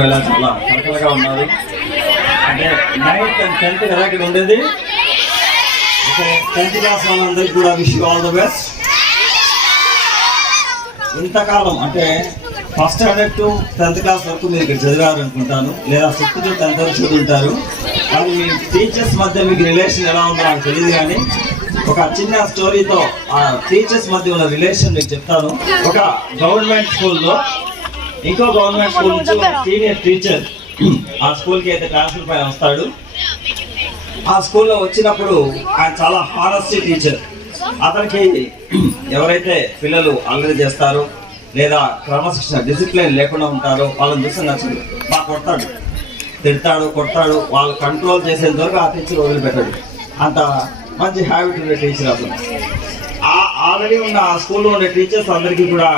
వేళ చాలా కలకలగా ఉన్నారు. అంటే 9th and 10th కదా ఇక్కడ ఉండేది. ఓకే, 10th క్లాస్ వాళ్ళందరికీ కూడా wish you all the best. ఇంతకాలం అంటే first standard to 10th class వరకు మీరు ఇక్కడ చదివారు అనుకుంటాను, లేదా 6th to 10th వరకు చదువుంటారు. కానీ మీ టీచర్స్ మధ్య మీకు రిలేషన్ ఎలా ఉందో నాకు తెలియదు. కానీ ఒక చిన్న స్టోరీతో ఆ టీచర్స్ మధ్య ఉన్న రిలేషన్ మీకు చెప్తాను. ఒక గవర్నమెంట్ స్కూల్లో ఇంకో గవర్నమెంట్ స్కూల్ నుంచి ఒక సీనియర్ టీచర్ ఆ స్కూల్కి అయితే ట్రాన్స్ఫర్ పైన వస్తాడు. ఆ స్కూల్లో వచ్చినప్పుడు ఆయన చాలా హానెస్టీ టీచర్. అతనికి ఎవరైతే పిల్లలు అల్లరి చేస్తారో లేదా క్రమశిక్షణ డిసిప్లిన్ లేకుండా ఉంటారో వాళ్ళని చూసి నచ్చదు. బాగా కొడతాడు, తిడతాడు, కొడతాడు. వాళ్ళు కంట్రోల్ చేసేంత వరకు ఆ టీచర్ వదిలిపెట్టాడు. అంత మంచి హ్యాబిట్ ఉండే టీచర్ అతను. ఆల్రెడీ ఉన్న ఆ స్కూల్లో ఉండే టీచర్స్ అందరికీ కూడా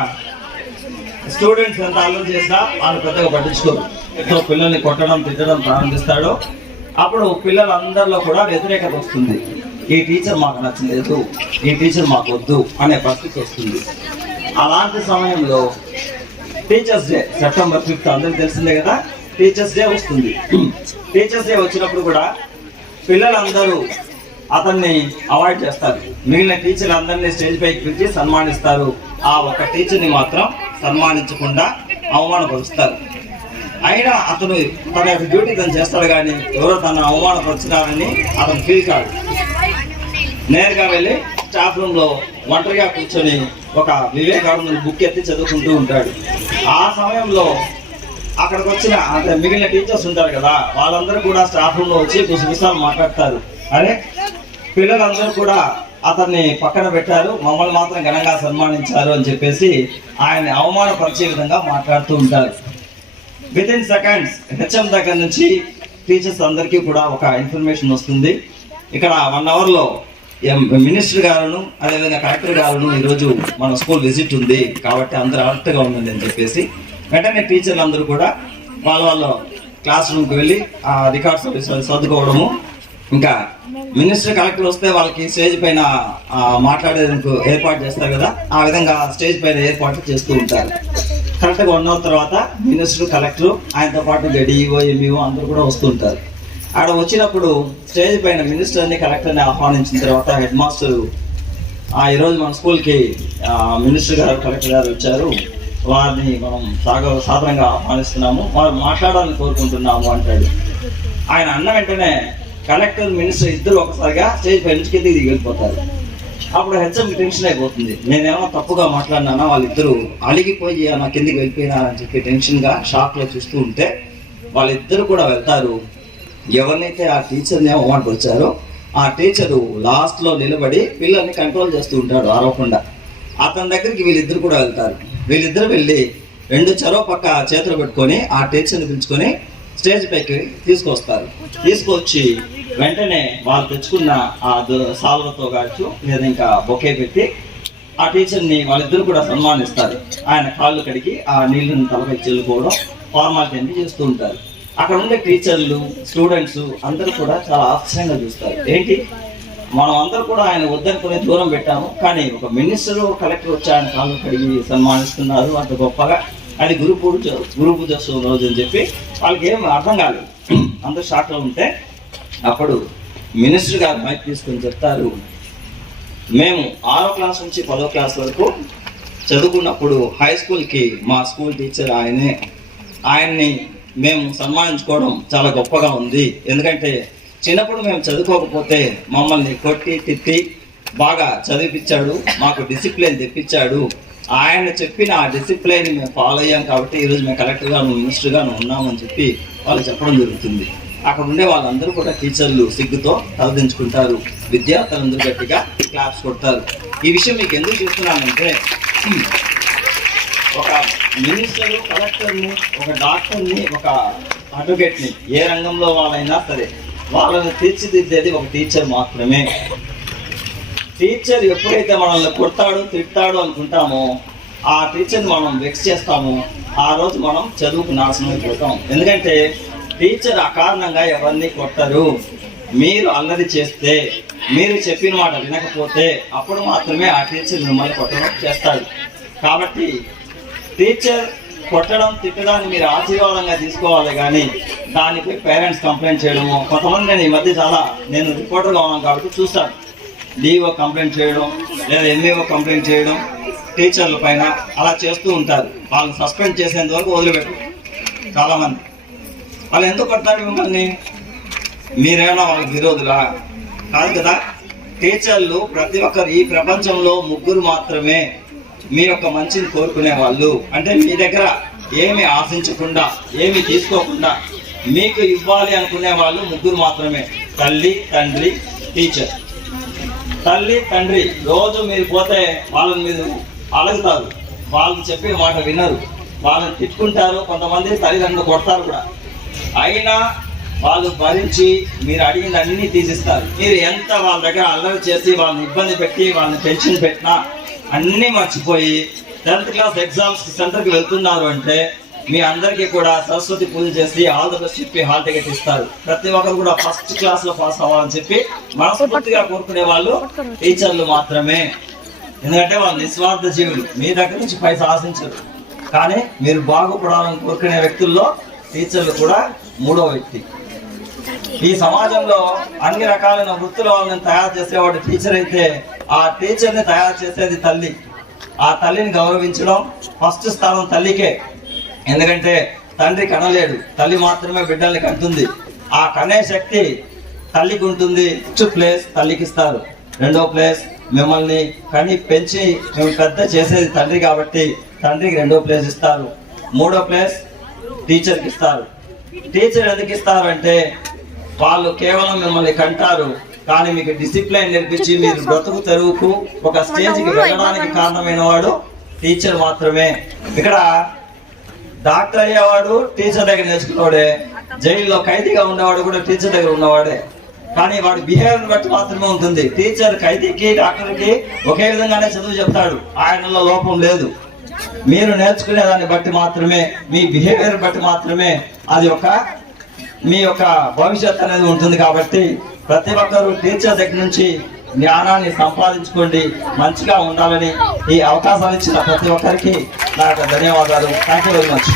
స్టూడెంట్స్ ఎంత అల్లరి చేసినా వాళ్ళు పెద్దగా పట్టించుకోరు. ఎంతో పిల్లల్ని కొట్టడం, తిట్టడం ప్రారంభిస్తాడో అప్పుడు పిల్లలందరిలో కూడా వ్యతిరేకత వస్తుంది. ఈ టీచర్ మాకు నచ్చలేదు, ఈ టీచర్ మాకు వద్దు అనే పరిస్థితి వస్తుంది. అలాంటి సమయంలో టీచర్స్ డే, సెప్టెంబర్ 5th అందరికి తెలిసిందే కదా, టీచర్స్ డే వస్తుంది. టీచర్స్ డే వచ్చినప్పుడు కూడా పిల్లలందరూ అతన్ని అవాయిడ్ చేస్తారు. మిగిలిన టీచర్లు అందరినీ స్టేజ్ పైకి పిలిచి సన్మానిస్తారు. ఆ ఒక టీచర్ని మాత్రం సన్మానించకుండా అవమానపరుస్తారు. అయినా అతను తన యొక్క డ్యూటీ తను చేస్తాడు. కానీ ఎవరో తన అవమానపరుచున్నారని అతను ఫీల్ కాదు. నేరుగా వెళ్ళి స్టాఫ్ రూమ్లో ఒంటరిగా కూర్చొని ఒక వివేకానంద బుక్ ఎత్తి చదువుకుంటూ ఉంటాడు. ఆ సమయంలో అక్కడికి వచ్చిన అంటే మిగిలిన టీచర్స్ ఉంటారు కదా, వాళ్ళందరూ కూడా స్టాఫ్ రూమ్లో వచ్చి గుసగుసాలు మాట్లాడతారు. అరే, పిల్లలందరూ కూడా అతన్ని పక్కన పెట్టారు, మమ్మల్ని మాత్రం ఘనంగా సన్మానించారు అని చెప్పేసి ఆయన్ని అవమానపరిచే విధంగా మాట్లాడుతూ ఉంటారు. వితిన్ సెకండ్స్ హెచ్ఎం దగ్గర నుంచి టీచర్స్ అందరికీ కూడా ఒక ఇన్ఫర్మేషన్ వస్తుంది. ఇక్కడ 1 అవర్లో మినిస్టర్ గారును అదేవిధంగా కలెక్టర్ గారును ఈరోజు మన స్కూల్ విజిట్ ఉంది కాబట్టి అందరూ అలర్ట్గా ఉండండి అని చెప్పేసి వెంటనే టీచర్లు అందరూ కూడా వాళ్ళ క్లాస్ రూమ్కి వెళ్ళి ఆ రికార్డ్స్ సర్దుకోవడము, ఇంకా మినిస్టర్ కలెక్టర్ వస్తే వాళ్ళకి స్టేజ్ పైన మాట్లాడేందుకు ఏర్పాటు చేస్తారు కదా, ఆ విధంగా స్టేజ్ పైన ఏర్పాట్లు చేస్తూ ఉంటారు. కరెక్ట్గా 1 అవర్ తర్వాత మినిస్టర్, కలెక్టర్, ఆయనతో పాటు డిఈఓ, ఎంఈఓ అందరూ కూడా వస్తుంటారు. ఆడ వచ్చినప్పుడు స్టేజ్ పైన మినిస్టర్ని, కలెక్టర్ని ఆహ్వానించిన తర్వాత హెడ్ మాస్టర్ ఈరోజు మన స్కూల్కి మినిస్టర్ గారు, కలెక్టర్ గారు వచ్చారు, వారిని మనం సాధారణంగా ఆహ్వానిస్తున్నాము, వారు మాట్లాడాలని కోరుకుంటున్నాము అంటాడు. ఆయన అన్న వెంటనే కలెక్టర్, మినిస్టర్ ఇద్దరు ఒకసారిగా స్టేజ్ పై నుంచి కిందకి దిగిపోతారు. అప్పుడు హెచ్ఎంకి టెన్షన్ అయిపోతుంది. నేనేమో తప్పుగా మాట్లాడినానా, వాళ్ళిద్దరూ అలిగిపోయి నా కిందికి వెళ్ళిపోయినారని చెప్పి టెన్షన్గా షాక్లో చూస్తూ ఉంటే వాళ్ళిద్దరు కూడా వెళ్తారు. ఎవరినైతే ఆ టీచర్ని అవమానపరిచారో ఆ టీచరు లాస్ట్లో నిలబడి పిల్లల్ని కంట్రోల్ చేస్తూ ఉంటాడు ఆరవకుండా. అతని దగ్గరికి వీళ్ళిద్దరు కూడా వెళ్తారు. వీళ్ళిద్దరు వెళ్ళి 2 చెరో పక్క చేతులు పెట్టుకొని ఆ టీచర్ని పిలుచుకొని స్టేజ్ పైకి తీసుకొస్తారు. తీసుకొచ్చి వెంటనే వాళ్ళు తెచ్చుకున్న ఆ సాల్వతో కావచ్చు లేదా ఇంకా బొకే పెట్టి ఆ టీచర్ని వాళ్ళిద్దరు కూడా సన్మానిస్తారు. ఆయన కాళ్ళు కడిగి ఆ నీళ్ళని తలపై చల్లుకోవడం ఫార్మాలిటీ అన్ని చేస్తూ ఉంటారు. అక్కడ ఉండే టీచర్లు, స్టూడెంట్స్ అందరూ కూడా చాలా ఆశ్చర్యంగా చూస్తారు. ఏంటి, మనం అందరూ కూడా ఆయన వద్దనుకునే దూరం పెట్టాము, కానీ ఒక మినిస్టర్, కలెక్టర్ వచ్చి ఆయన కాళ్ళు కడిగి సన్మానిస్తున్నారు అంత గొప్పగా, అది గురు పూజోత్సవం రోజు అని చెప్పి వాళ్ళకి ఏం అర్థం కాలేదు. అందరూ షాక్లో ఉంటే అప్పుడు మినిస్టర్ గారు మైక్ తీసుకొని చెప్తారు, మేము 6వ క్లాస్ నుంచి 10వ క్లాస్ వరకు చదువుకున్నప్పుడు హై స్కూల్కి మా స్కూల్ టీచర్ ఆయన్ని మేము సన్మానించుకోవడం చాలా గొప్పగా ఉంది. ఎందుకంటే చిన్నప్పుడు మేము చదువుకోకపోతే మమ్మల్ని కొట్టి తిట్టి బాగా చదివిపించాడు, మాకు డిసిప్లిన్ తెప్పించాడు. ఆయన చెప్పిన ఆ డిసిప్లిన్ మేము ఫాలో అయ్యాం కాబట్టి ఈరోజు మేము కలెక్టర్గాను, మినిస్టర్గాను ఉన్నామని చెప్పి వాళ్ళు చెప్పడం జరుగుతుంది. అక్కడ ఉండే వాళ్ళందరూ కూడా టీచర్లు సిగ్గుతో తలదించుకుంటారు, విద్యార్థులందరూ గట్టిగా క్లాప్స్ కొడతారు. ఈ విషయం మీకు ఎందుకు చెప్తున్నానంటే, ఒక మినిస్టర్, కలెక్టర్ని, ఒక డాక్టర్ని, ఒక అడ్వకేట్ని, ఏ రంగంలో వాళ్ళైనా సరే వాళ్ళని తీర్చిదిద్దేది ఒక టీచర్ మాత్రమే. టీచర్ ఎప్పుడైతే మనల్ని కొడతాడు, తిడతాడు అనుకుంటామో ఆ టీచర్ని మనం వెక్స్ చేస్తామో ఆ రోజు మనం చదువుకు నాశనం అయిపోతాం. ఎందుకంటే టీచర్ అకారణంగా ఎవరిని కొట్టరు. మీరు అల్లరి చేస్తే, మీరు చెప్పిన మాట వినకపోతే అప్పుడు మాత్రమే ఆ టీచర్ మిమ్మల్ని కొట్టడం చేస్తాడు. కాబట్టి టీచర్ కొట్టడం తిట్టడాన్ని మీరు ఆశీర్వాదంగా తీసుకోవాలి, కానీ దానికి పేరెంట్స్ కంప్లైంట్ చేయడము. కొంతమంది నేను ఈ మధ్య నేను రిపోర్టర్గా ఉన్నాను కాబట్టి చూస్తాను, డిఓ కంప్లైంట్ చేయడం లేదా ఎంఏఓ కంప్లైంట్ చేయడం టీచర్ల పైన అలా చేస్తూ ఉంటారు. వాళ్ళని సస్పెండ్ చేసేంత వరకు వదిలిపెట్టు. చాలామంది వాళ్ళు ఎందుకు కొడతారు మిమ్మల్ని? మీరేమైనా వాళ్ళకి విరోధులా? కాదు కదా. టీచర్లు ప్రతి ఒక్కరు ఈ ప్రపంచంలో ముగ్గురు మాత్రమే మీ యొక్క మంచిని కోరుకునే వాళ్ళు. అంటే మీ దగ్గర ఏమి ఆశించకుండా ఏమి తీసుకోకుండా మీకు ఇవ్వాలి అనుకునే వాళ్ళు ముగ్గురు మాత్రమే, తల్లి, తండ్రి, టీచర్. తల్లి, తండ్రి రోజు మీరు పోతే వాళ్ళని మీరు అలుగుతారు, వాళ్ళు చెప్పే మాట వినరు, వాళ్ళని తిట్టుకుంటారు, కొంతమంది తల్లిదండ్రులు కొడతారు కూడా. అయినా వాళ్ళు భరించి మీరు అడిగిన అన్ని తీసిస్తారు. మీరు ఎంత వాళ్ళ దగ్గర అల్లరి చేసి వాళ్ళని ఇబ్బంది పెట్టి వాళ్ళని టెన్షన్ పెట్టినా అన్నీ మర్చిపోయి 10th క్లాస్ ఎగ్జామ్స్ సెంటర్కి వెళ్తున్నారు అంటే మీ అందరికీ కూడా సరస్వతి పూజ చేసి ఆల్ ద బెస్ట్ చెప్పి హాల్ టికెట్ ఇస్తారు. ప్రతి ఒక్కరు కూడా ఫస్ట్ క్లాస్ లో పాస్ అవ్వాలని చెప్పి మనస్ఫూర్తిగా కోరుకునే వాళ్ళు టీచర్లు మాత్రమే. ఎందుకంటే వాళ్ళు నిస్వార్థ జీవులు, మీ దగ్గర నుంచి పైసా ఆశించరు. కానీ మీరు బాగుపడాలని కోరుకునే వ్యక్తుల్లో టీచర్లు కూడా మూడో వ్యక్తి. ఈ సమాజంలో అన్ని రకాలైన వృత్తుల వాళ్ళని తయారు చేసేవాడు టీచర్ అయితే, ఆ టీచర్ని తయారు చేసేది తల్లి. ఆ తల్లిని గౌరవించడం ఫస్ట్ స్థానం తల్లికే. ఎందుకంటే తండ్రి కనలేడు, తల్లి మాత్రమే బిడ్డల్ని కంటుంది. ఆ కనే శక్తి తల్లికి ఉంటుంది. ఫస్ట్ ప్లేస్ తల్లికి ఇస్తారు. రెండో ప్లేస్ మిమ్మల్ని కని పెంచి మేము పెద్ద చేసేది తండ్రి కాబట్టి తండ్రికి రెండో ప్లేస్ ఇస్తారు. మూడో ప్లేస్ టీచర్కి ఇస్తారు. టీచర్ ఎందుకు ఇస్తారు అంటే వాళ్ళు కేవలం మిమ్మల్ని కంటారు, కానీ మీకు డిసిప్లైన్ నేర్పించి మీరు బ్రతుకు తెరువుకు ఒక స్టేజ్కి వెళ్ళడానికి కారణమైన వాడు టీచర్ మాత్రమే. ఇక్కడ డాక్టర్ అయ్యేవాడు టీచర్ దగ్గర నేర్చుకున్నవాడే, జైల్లో ఖైదీగా ఉన్నవాడు కూడా టీచర్ దగ్గర ఉన్నవాడే. కానీ వాడి బిహేవియర్ బట్టి మాత్రమే ఉంటుంది. టీచర్ ఖైదీకి డాక్టర్కి ఒకే విధంగానే చదువు చెప్తాడు, ఆయనలో లోపం లేదు. మీరు నేర్చుకునే దాన్ని బట్టి మాత్రమే, మీ బిహేవియర్ బట్టి మాత్రమే అది మీ యొక్క భవిష్యత్ అనేది ఉంటుంది. కాబట్టి ప్రతి ఒక్కరు టీచర్ దగ్గర నుంచి జ్ఞానాన్ని సంపాదించుకోండి, మంచిగా ఉండాలని ఈ అవకాశాలు ఇచ్చిన ప్రతి ఒక్కరికి నా యొక్క ధన్యవాదాలు. Thank you very much.